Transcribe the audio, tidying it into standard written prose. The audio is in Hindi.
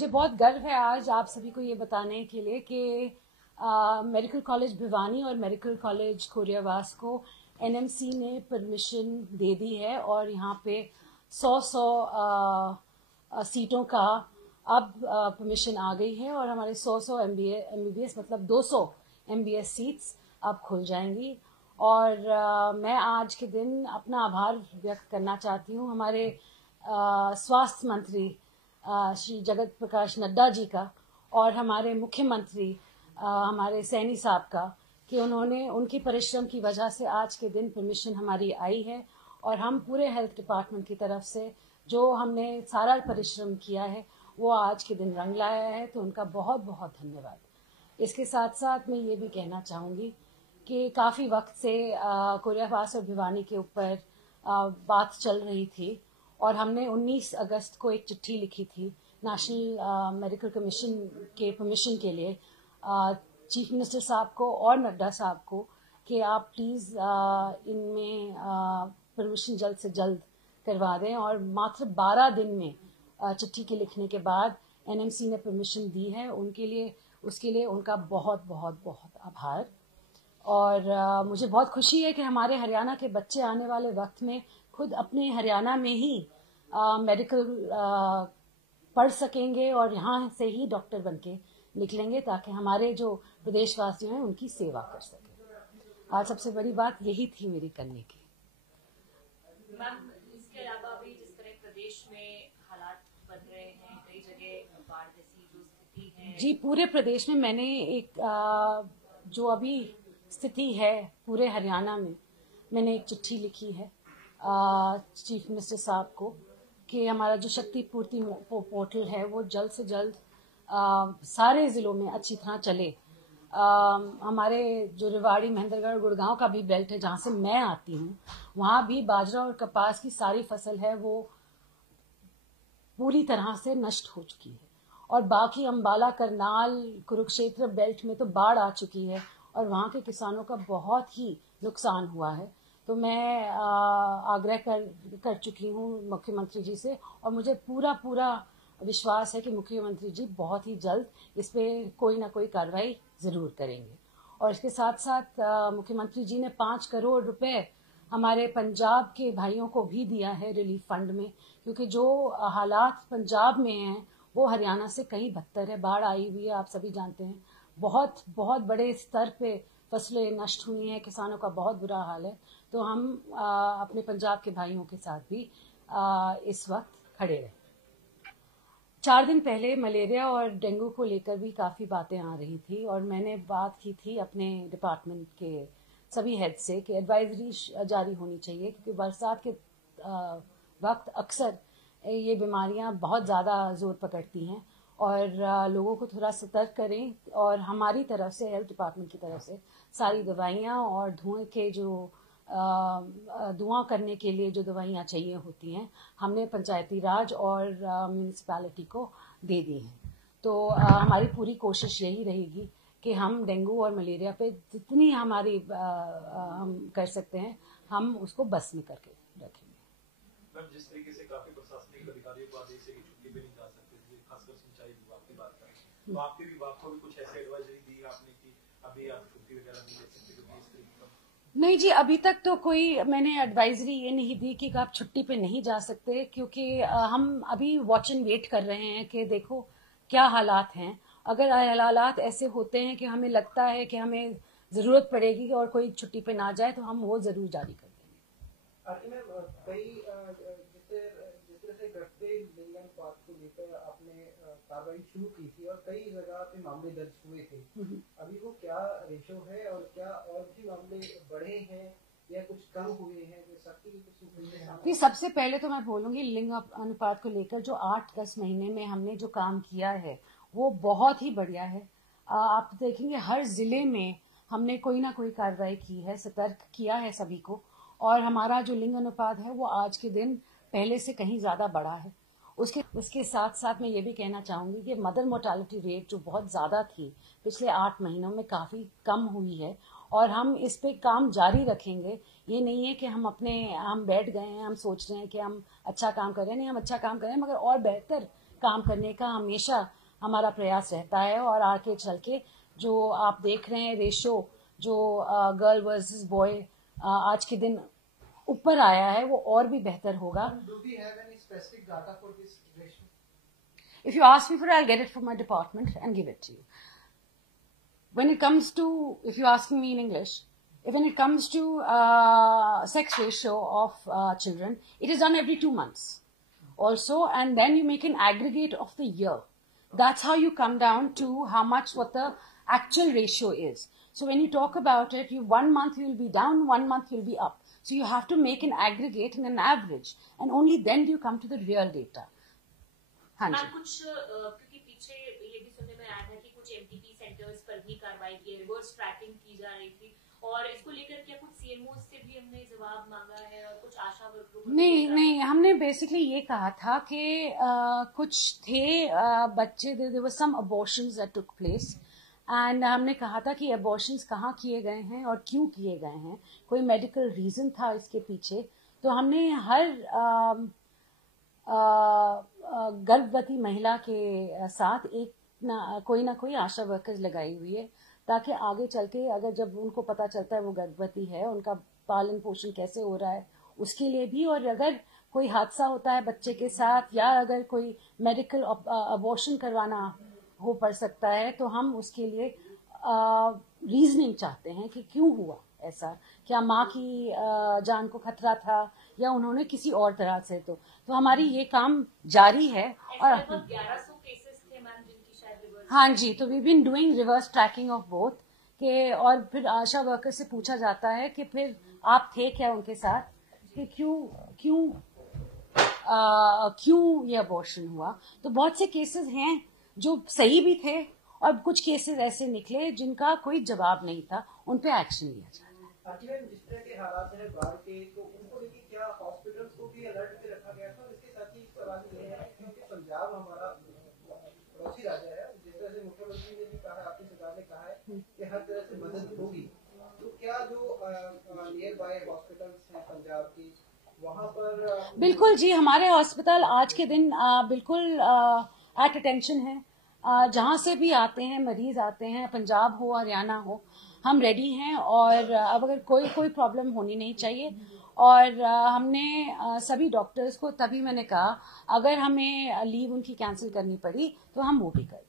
मुझे बहुत गर्व है आज आप सभी को ये बताने के लिए कि मेडिकल कॉलेज भिवानी और मेडिकल कॉलेज खोरियावास को एनएमसी ने परमिशन दे दी है और यहाँ पे 100 सीटों का अब परमिशन आ गई है और हमारे 100 एमबीबीएस मतलब 200 एमबीएस सीट्स अब खुल जाएंगी। और मैं आज के दिन अपना आभार व्यक्त करना चाहती हूँ हमारे स्वास्थ्य मंत्री श्री जगत प्रकाश नड्डा जी का और हमारे मुख्यमंत्री हमारे सैनी साहब का कि उन्होंने उनकी परिश्रम की वजह से आज के दिन परमिशन हमारी आई है और हम पूरे हेल्थ डिपार्टमेंट की तरफ से जो हमने सारा परिश्रम किया है वो आज के दिन रंग लाया है, तो उनका बहुत बहुत धन्यवाद। इसके साथ साथ मैं ये भी कहना चाहूँगी कि काफ़ी वक्त से खोरियावास और भिवानी के ऊपर बात चल रही थी और हमने 19 अगस्त को एक चिट्ठी लिखी थी नेशनल मेडिकल कमीशन के परमिशन के लिए चीफ मिनिस्टर साहब को और नड्डा साहब को कि आप प्लीज़ इनमें परमिशन जल्द से जल्द करवा दें। और मात्र 12 दिन में चिट्ठी के लिखने के बाद एनएमसी ने परमिशन दी है, उसके लिए उनका बहुत बहुत बहुत आभार। और मुझे बहुत खुशी है कि हमारे हरियाणा के बच्चे आने वाले वक्त में खुद अपने हरियाणा में ही मेडिकल पढ़ सकेंगे और यहाँ से ही डॉक्टर बनके निकलेंगे ताकि हमारे जो प्रदेशवासियों हैं उनकी सेवा कर सकें। आज सबसे बड़ी बात यही थी मेरी करने की। मैम, इसके अलावा भी जिस तरह प्रदेश में हालात बन रहे हैं, कई जगह बाढ़ जैसी जो स्थिति है जी, पूरे प्रदेश में मैंने एक जो अभी स्थिति है पूरे हरियाणा में, मैंने एक चिट्ठी लिखी है चीफ मिनिस्टर साहब को कि हमारा जो शक्ति पूर्ति पोर्टल है वो जल्द से जल्द सारे ज़िलों में अच्छी तरह चले। हमारे जो रेवाड़ी, महेंद्रगढ़, गुड़गांव का भी बेल्ट है जहाँ से मैं आती हूँ, वहाँ भी बाजरा और कपास की सारी फसल है वो पूरी तरह से नष्ट हो चुकी है। और बाकी अम्बाला, करनाल, कुरुक्षेत्र बेल्ट में तो बाढ़ आ चुकी है और वहाँ के किसानों का बहुत ही नुकसान हुआ है। तो मैं आग्रह कर चुकी हूँ मुख्यमंत्री जी से और मुझे पूरा विश्वास है कि मुख्यमंत्री जी बहुत ही जल्द इस पे कोई ना कोई कार्रवाई ज़रूर करेंगे। और इसके साथ साथ मुख्यमंत्री जी ने 5 करोड़ रुपए हमारे पंजाब के भाइयों को भी दिया है रिलीफ फंड में, क्योंकि जो हालात पंजाब में हैं वो हरियाणा से कहीं बदतर है। बाढ़ आई हुई है, आप सभी जानते हैं, बहुत बहुत बड़े स्तर पे फसलें नष्ट हुई हैं, किसानों का बहुत बुरा हाल है। तो हम अपने पंजाब के भाइयों के साथ भी इस वक्त खड़े रहे। 4 दिन पहले मलेरिया और डेंगू को लेकर भी काफ़ी बातें आ रही थी और मैंने बात की थी अपने डिपार्टमेंट के सभी हेड से कि एडवाइजरी जारी होनी चाहिए, क्योंकि बरसात के वक्त अक्सर ये बीमारियां बहुत ज़्यादा ज़ोर पकड़ती हैं और लोगों को थोड़ा सतर्क करें। और हमारी तरफ से, हेल्थ डिपार्टमेंट की तरफ से, सारी दवाइयाँ और धुएं के जो धुआं करने के लिए जो दवाइयाँ चाहिए होती हैं हमने पंचायती राज और म्यूनिसिपैलिटी को दे दी हैं। तो हमारी पूरी कोशिश यही रहेगी कि हम डेंगू और मलेरिया पे जितनी हमारी हम कर सकते हैं हम उसको बस में करके रखेंगे। मैम, जिस तरीके से काफी प्रशासनिक अधिकारियों को आदेश है कि छुट्टी पे नहीं जा सकते थे, खासकर सिंचाई विभाग की बात करें, तो आपके विभाग को भी कुछ ऐसे एडवाइजरी दी आपने कि अभी आप छुट्टी वगैरह नहीं ले सकते क्योंकि इस तरीके का? नहीं जी, अभी तक तो कोई मैंने एडवाइजरी ये नहीं दी कि आप छुट्टी पे नहीं जा सकते, क्योंकि हम अभी वॉच एंड वेट कर रहे हैं कि देखो क्या हालात हैं। अगर हालात ऐसे होते हैं कि हमें लगता है कि हमें ज़रूरत पड़ेगी और कोई छुट्टी पे ना जाए तो हम वो ज़रूर जारी कर देंगे। जिस तरह से घटते लिंगानुपात को लेकर आपने कार्रवाई शुरू की थी और कई जगह पे मामले दर्ज हुए थे, अभी वो क्या रेशो है और क्या और भी मामले बढ़े हैं या कुछ कम हुए हैं? जी, सबसे पहले तो मैं बोलूंगी लिंग अनुपात को लेकर जो 8-10 महीने में हमने जो काम किया है वो बहुत ही बढ़िया है। आप देखेंगे हर जिले में हमने कोई ना कोई कार्रवाई की है, सतर्क किया है सभी को, और हमारा जो लिंग अनुपात है वो आज के दिन पहले से कहीं ज़्यादा बढ़ा है। उसके साथ साथ मैं ये भी कहना चाहूँगी कि मदर मोर्टालिटी रेट जो बहुत ज़्यादा थी पिछले 8 महीनों में काफ़ी कम हुई है और हम इस पे काम जारी रखेंगे। ये नहीं है कि हम बैठ गए हैं, हम सोच रहे हैं कि हम अच्छा काम कर रहे हैं, नहीं, हम अच्छा काम कर रहे हैं मगर और बेहतर काम करने का हमेशा हमारा प्रयास रहता है। और आगे चल के जो आप देख रहे हैं रेशो जो गर्ल वर्सेस बॉय आज के दिन ऊपर आया है, वो और भी बेहतर होगा। Do we have any specific data for this ratio? If you ask me for it, I'll get it from my department and give it to you. When it comes to, if you're asking me in English, when it comes to sex ratio of children, it is done every 2 months also, and then you make an aggregate of the year. That's how you come down to how much, what the actual ratio is. So when you talk about it, 1 month you will be down, 1 month you will be up. So you have to make an aggregate and an average, and only then do you come to the real data. हाँ जी। कुछ क्योंकि पीछे ये भी सुनने में आया था कि कुछ एमटीपी सेंटर्स पर भी कार्रवाई की, रिवर्स ट्रैकिंग की जा रही थी, और इसको लेकर क्या कुछ सीएमओ से भी हमने जवाब मांगा है और कुछ आशा वर्करों को? नहीं, हमने बेसिकली ये कहा था कि कुछ थे बच्चे, there were some abortions that took place, and हमने कहा था कि अबॉर्शंस कहाँ किए गए हैं और क्यों किए गए हैं, कोई मेडिकल रीजन था इसके पीछे। तो हमने हर गर्भवती महिला के साथ कोई ना कोई आशा वर्कर्स लगाई हुई है, ताकि आगे चल के अगर जब उनको पता चलता है वो गर्भवती है, उनका पालन पोषण कैसे हो रहा है उसके लिए भी, और अगर कोई हादसा होता है बच्चे के साथ या अगर कोई मेडिकल अबॉर्शन करवाना हो पड़ सकता है, तो हम उसके लिए रीजनिंग चाहते हैं कि क्यों हुआ ऐसा, क्या माँ की जान को खतरा था या उन्होंने किसी और तरह से। तो हमारी ये काम जारी है। और 1100 केसेस थे मैम जिनकी शायद रिवर्स। हाँ जी, तो we been doing reverse tracking of both के, और फिर आशा वर्कर से पूछा जाता है कि फिर आप थे क्या उनके साथ, कि क्यों ये अबॉर्शन हुआ। तो बहुत से केसेस हैं जो सही भी थे और कुछ केसेस ऐसे निकले जिनका कोई जवाब नहीं था, उन पे एक्शन लिया जा रहा है। जिस तरह के हालात हैं बाढ़ के, तो उनको लेके क्या हॉस्पिटल्स को भी अलर्ट पे रखा गया था? इसके साथ ही सवाल ये है क्योंकि पंजाब हमारा पड़ोसी राज्य है, जिस तरह से मुख्यमंत्री ने भी कहा, आपकी सरकार ने कहा है कि हर तरह से मदद होगी, तो क्या जो नियर बाय हॉस्पिटल्स हैं पंजाब की, वहाँ पर? बिल्कुल जी, हमारे हॉस्पिटल आज के दिन बिल्कुल एट अटेंशन है। जहाँ से भी आते हैं मरीज आते हैं, पंजाब हो हरियाणा हो, हम रेडी हैं। और अब अगर कोई प्रॉब्लम होनी नहीं चाहिए। और हमने सभी डॉक्टर्स को, तभी मैंने कहा अगर हमें लीव उनकी कैंसिल करनी पड़ी तो हम वो भी करें।